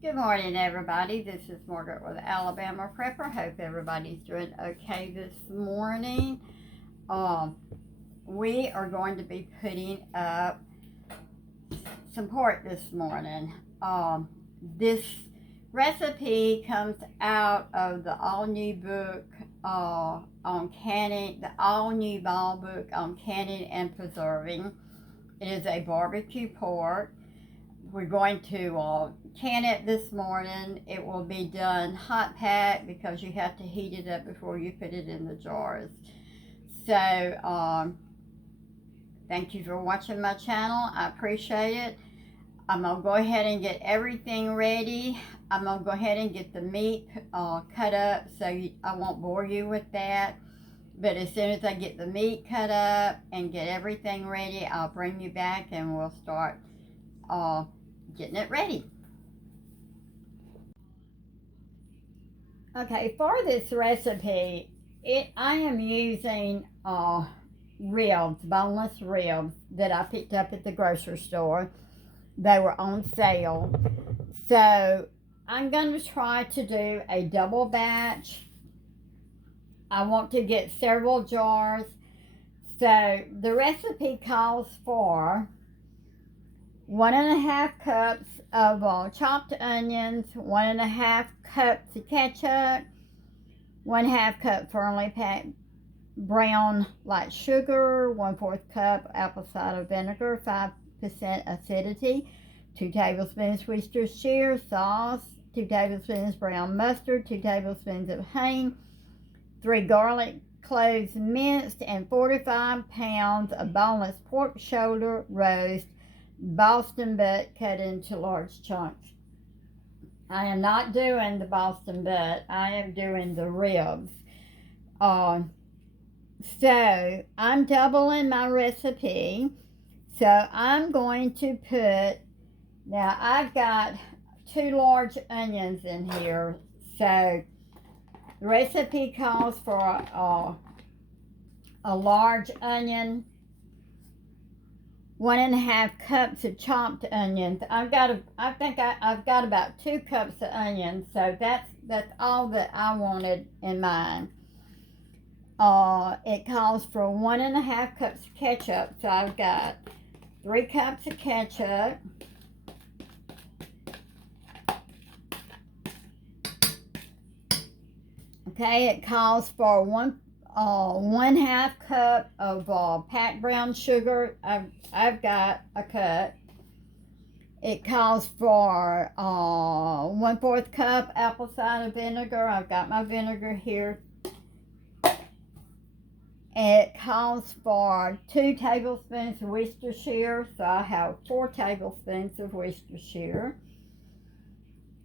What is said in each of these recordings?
Good morning, everybody. This is Margaret with Alabama Prepper. Hope everybody's doing okay this morning. We are going to be putting up some pork this morning. This recipe comes out of the all-new book on canning, the all-new ball book on canning and preserving. It is a barbecue pork. We're going to can it this morning. It will be done hot pack because you have to heat it up before you put it in the jars. So thank you for watching my channel. I appreciate it. I'm going to go ahead and get everything ready. I'm going to go ahead and get the meat cut up, so I won't bore you with that. But as soon as I get the meat cut up and get everything ready, I'll bring you back and we'll start getting it ready. Okay, for this recipe, I am using ribs, boneless ribs that I picked up at the grocery store. They were on sale. So I'm going to try to do a double batch. I want to get several jars. So the recipe calls for 1.5 cups of chopped onions, 1.5 cups of ketchup, 1/2 cup firmly packed brown light sugar, 1/4 cup apple cider vinegar, 5% acidity, 2 tablespoons Worcestershire sauce, 2 tablespoons brown mustard, 2 tablespoons of honey, 3 garlic cloves minced, and 45 pounds of boneless pork shoulder roast, Boston butt cut into large chunks. I am not doing the Boston butt. I am doing the ribs. So I'm doubling my recipe. So I'm going to put, now I've got 2 large onions in here. So the recipe calls for a large onion, 1.5 cups of chopped onions. I've got about 2 cups of onions, so that's all that I wanted in mine. It calls for 1.5 cups of ketchup, so I've got 3 cups of ketchup. Okay, it calls for 1/2 cup of packed brown sugar. I've got a cup. It calls for 1/4 cup apple cider vinegar. I've got my vinegar here. It calls for 2 tablespoons of Worcestershire, so I have 4 tablespoons of Worcestershire.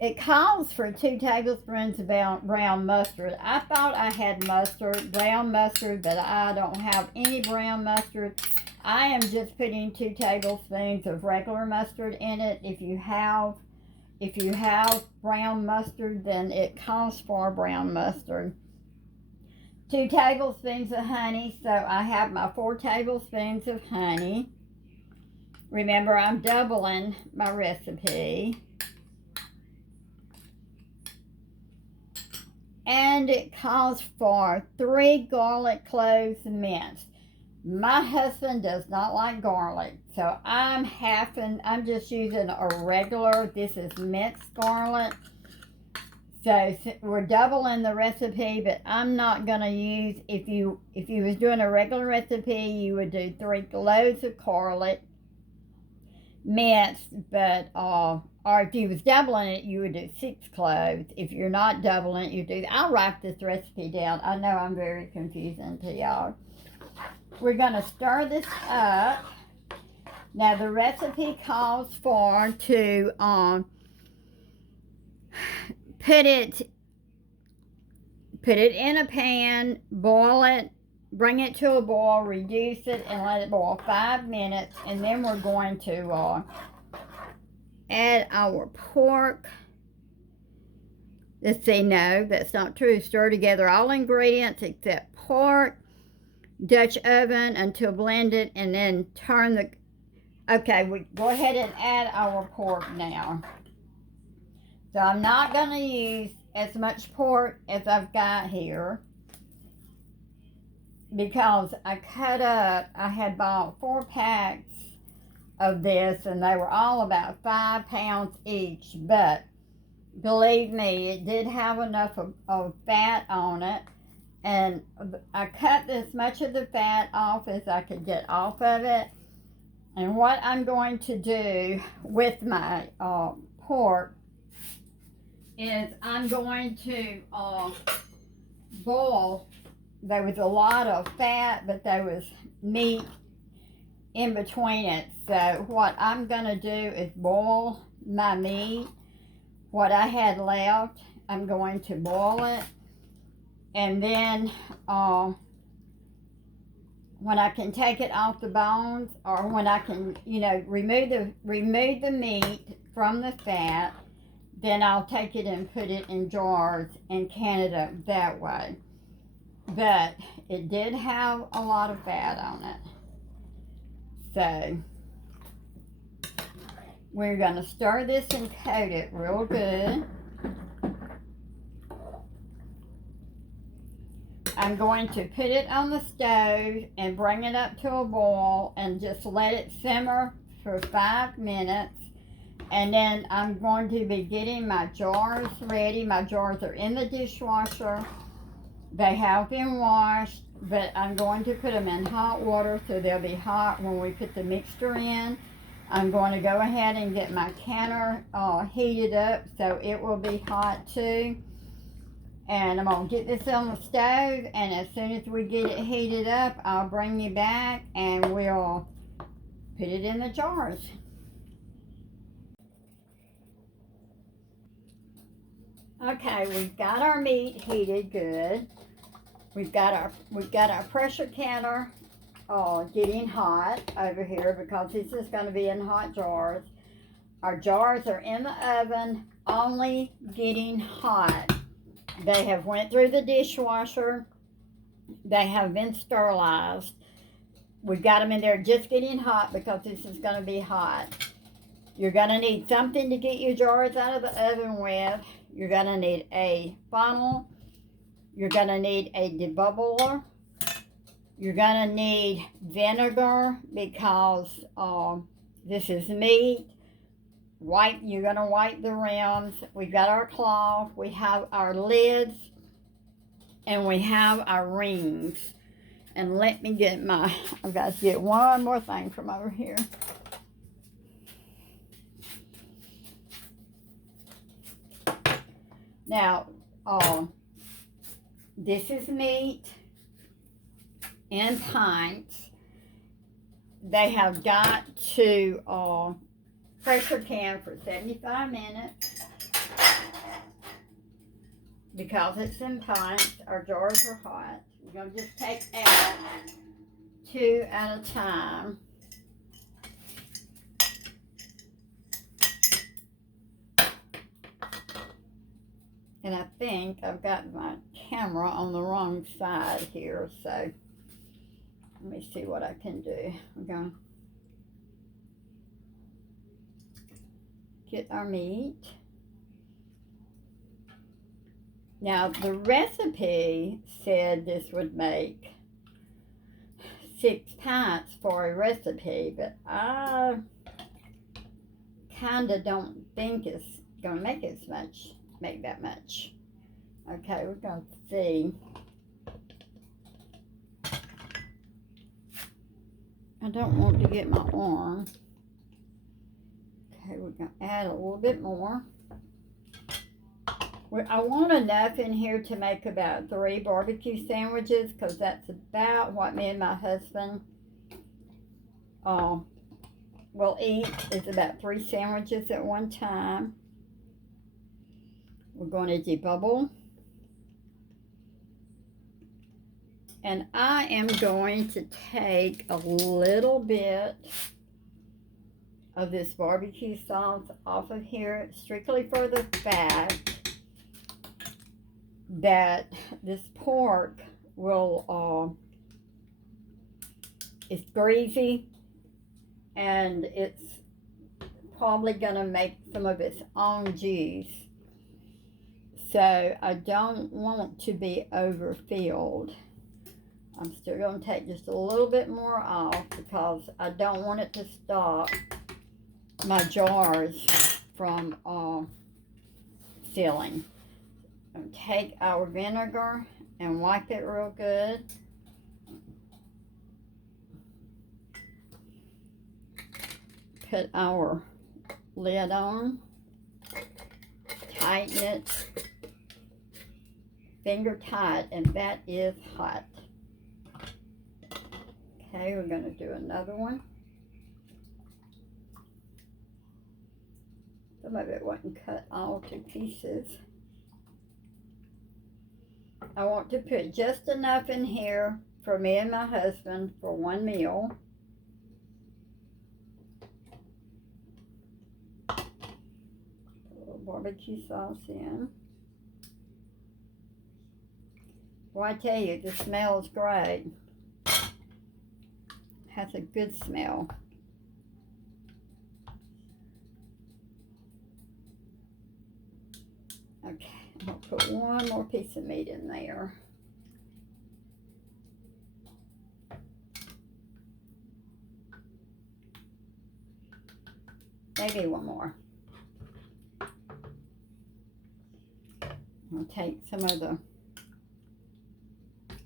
It calls for 2 tablespoons of brown mustard. I thought I had brown mustard, but I don't have any brown mustard. I am just putting 2 tablespoons of regular mustard in it. If you have brown mustard, then it calls for brown mustard. 2 tablespoons of honey, so I have my 4 tablespoons of honey. Remember, I'm doubling my recipe. And it calls for 3 garlic cloves minced. My husband does not like garlic, so I'm just using a regular, this is minced garlic. So we're doubling the recipe, but I'm not going to use, if you was doing a regular recipe, you would do 3 cloves of garlic minced, but or if you was doubling it, you would do 6 cloves. If you're not doubling it, you do. I'll write this recipe down. I know I'm very confusing to y'all. We're going to stir this up. Now the recipe calls for to put it in a pan, boil it, bring it to a boil, reduce it, and let it boil 5 minutes, and then we're going to add our pork. Let's see, no, that's not true. Stir together all ingredients except pork. Dutch oven until blended, and then turn the, okay, we go ahead and add our pork now. So I'm not going to use as much pork as I've got here, because I had bought 4 packs of this, and they were all about 5 pounds each. But believe me, it did have enough of fat on it, and I cut as much of the fat off as I could get off of it. And what I'm going to do with my pork is I'm going to boil. There was a lot of fat, but there was meat in between it. So what I'm going to do is boil my meat. What I had left, I'm going to boil it. And then when I can take it off the bones, or when I can, remove the meat from the fat, then I'll take it and put it in jars and can it up that way. But it did have a lot of fat on it. So we're going to stir this and coat it real good. I'm going to put it on the stove and bring it up to a boil and just let it simmer for 5 minutes. And then I'm going to be getting my jars ready. My jars are in the dishwasher. They have been washed, but I'm going to put them in hot water so they'll be hot when we put the mixture in. I'm going to go ahead and get my canner heated up so it will be hot too. And I'm going to get this on the stove, and as soon as we get it heated up, I'll bring you back and we'll put it in the jars. Okay, we've got our meat heated good. We've got our pressure canner getting hot over here, because this is going to be in hot jars. Our jars are in the oven, only getting hot. They have went through the dishwasher. They have been sterilized. We've got them in there just getting hot because this is going to be hot. You're going to need something to get your jars out of the oven with. You're going to need a funnel. You're going to need a debubbler. You're going to need vinegar, because this is meat. You're going to wipe the rims. We've got our cloth. We have our lids. And we have our rings. And let me get I've got to get one more thing from over here. Now, this is meat in pints. They have got to pressure can for 75 minutes because it's in pints. Our jars are hot. We're going to just take out 2 at a time. And I think I've got my camera on the wrong side here, so let me see what I can do. I'm going to get our meat. Now, the recipe said this would make 6 pints for a recipe, but I kind of don't think it's going to make that much. Okay, we're going to see. I don't want to get my arm. Okay, we're going to add a little bit more. I want enough in here to make about 3 barbecue sandwiches, because that's about what me and my husband will eat, is about 3 sandwiches at one time. We're going to debubble. And I am going to take a little bit of this barbecue sauce off of here, strictly for the fact that this pork it's greasy, and it's probably going to make some of its own juice. So I don't want to be overfilled. I'm still going to take just a little bit more off because I don't want it to stop my jars from filling. I'm going to take our vinegar and wipe it real good. Put our lid on. Tighten it. Finger tight, and that is hot. Okay, we're going to do another one. Some of it wasn't cut all to pieces. I want to put just enough in here for me and my husband for one meal. Put a little barbecue sauce in. Well, I tell you, the smell is great. Has a good smell. Okay, I'm going to put one more piece of meat in there. Maybe one more. I'm going to take some of the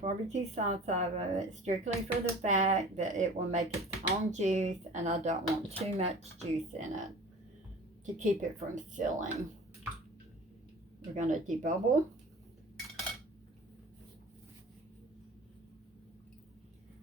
barbecue sauce out of it, strictly for the fact that it will make its own juice, and I don't want too much juice in it to keep it from filling. We're going to debubble.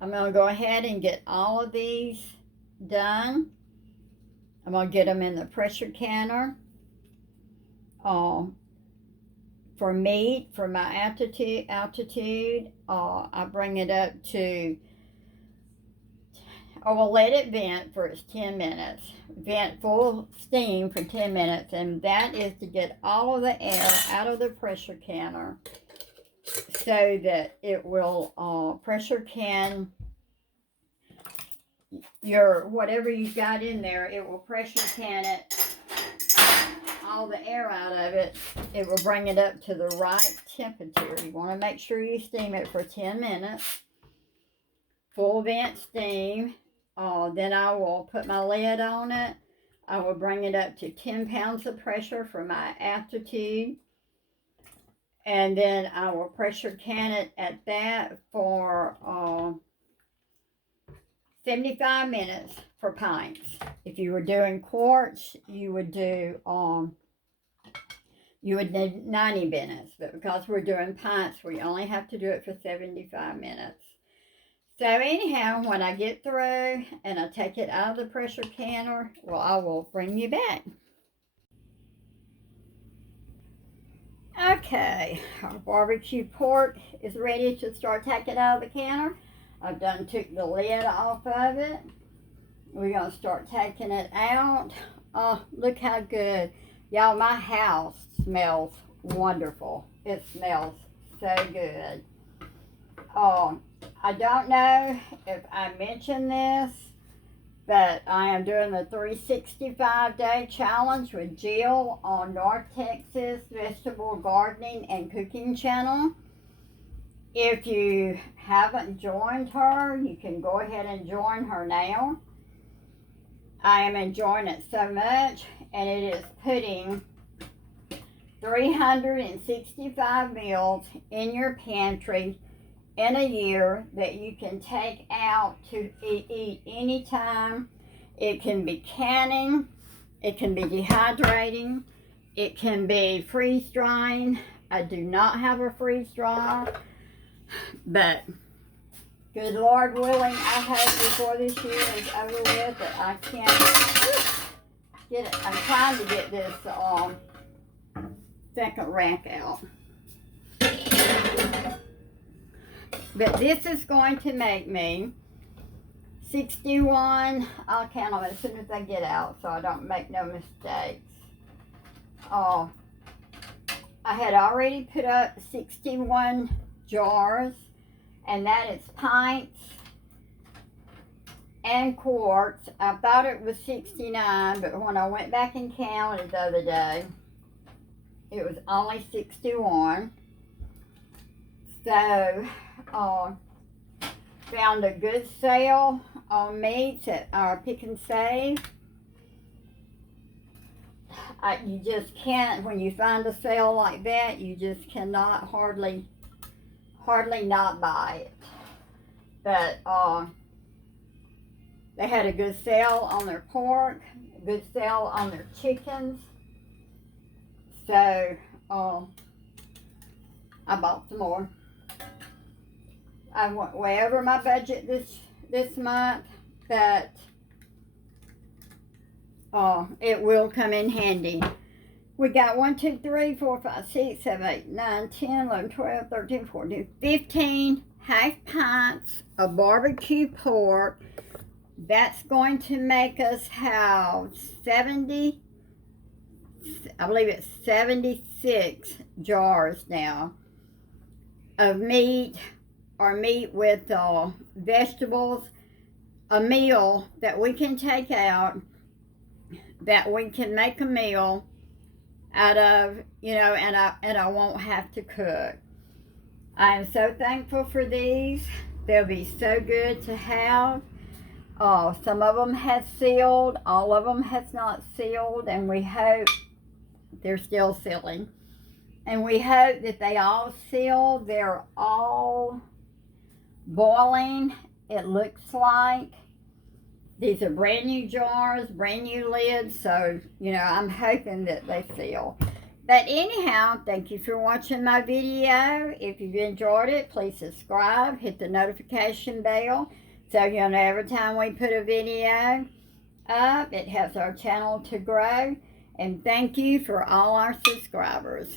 I'm going to go ahead and get all of these done. I'm going to get them in the pressure canner. For meat, for my altitude, I bring it up to, I will let it vent for its 10 minutes. Vent full steam for 10 minutes, and that is to get all of the air out of the pressure canner so that it will pressure can your, whatever you've got in there, it will pressure can it, all the air out of it. It will bring it up to the right temperature. You want to make sure you steam it for 10 minutes. Full vent steam. Then I will put my lid on it. I will bring it up to 10 pounds of pressure for my altitude. And then I will pressure can it at that for 75 minutes for pints. If you were doing quarts, you would do need 90 minutes, but because we're doing pints, we only have to do it for 75 minutes. So anyhow, when I get through and I take it out of the pressure canner, well, I will bring you back. Okay, our barbecue pork is ready to start taking it out of the canner. I've done took the lid off of it. We're going to start taking it out. Oh, look how good. Y'all, my house smells wonderful. It smells so good. I don't know if I mentioned this, but I am doing the 365-day challenge with Jill on North Texas Vegetable Gardening and Cooking channel. If you haven't joined her, you can go ahead and join her now. I am enjoying it so much, and it is putting 365 meals in your pantry in a year that you can take out to eat anytime. It can be canning, it can be dehydrating, it can be freeze drying. I do not have a freeze dryer, but good Lord willing, I hope before this year is over with that I can get it. I'm trying to get this second rack out. But this is going to make me 61. I'll count them as soon as they get out so I don't make no mistakes. I had already put up 61 jars, and that is pints and quarts. I thought it was 69, but when I went back and counted the other day, It was only 61. So, found a good sale on meats at our Pick and Save. You just can't, when you find a sale like that, you just cannot hardly not buy it. But they had a good sale on their pork, a good sale on their chickens. So I bought some more. I went way over my budget this month, but it will come in handy. We got 1, 2, 3, 4, 5, 6, 7, 8, 9, 10, 11, 12, 13, 14, 15 half pints of barbecue pork. That's going to make us have 70, I believe it's 76 jars now of meat, or meat with vegetables, a meal that we can take out, that we can make a meal out of, you know, and I won't have to cook. I am so thankful for these. They'll be so good to have. Some of them has sealed, all of them has not sealed, and we hope they're still sealing. And we hope that they all seal. They're all boiling, it looks like. These are brand new jars, brand new lids, so, you know, I'm hoping that they seal. But anyhow, thank you for watching my video. If you've enjoyed it, please subscribe, hit the notification bell, so you'll know every time we put a video up. It helps our channel to grow. And thank you for all our subscribers.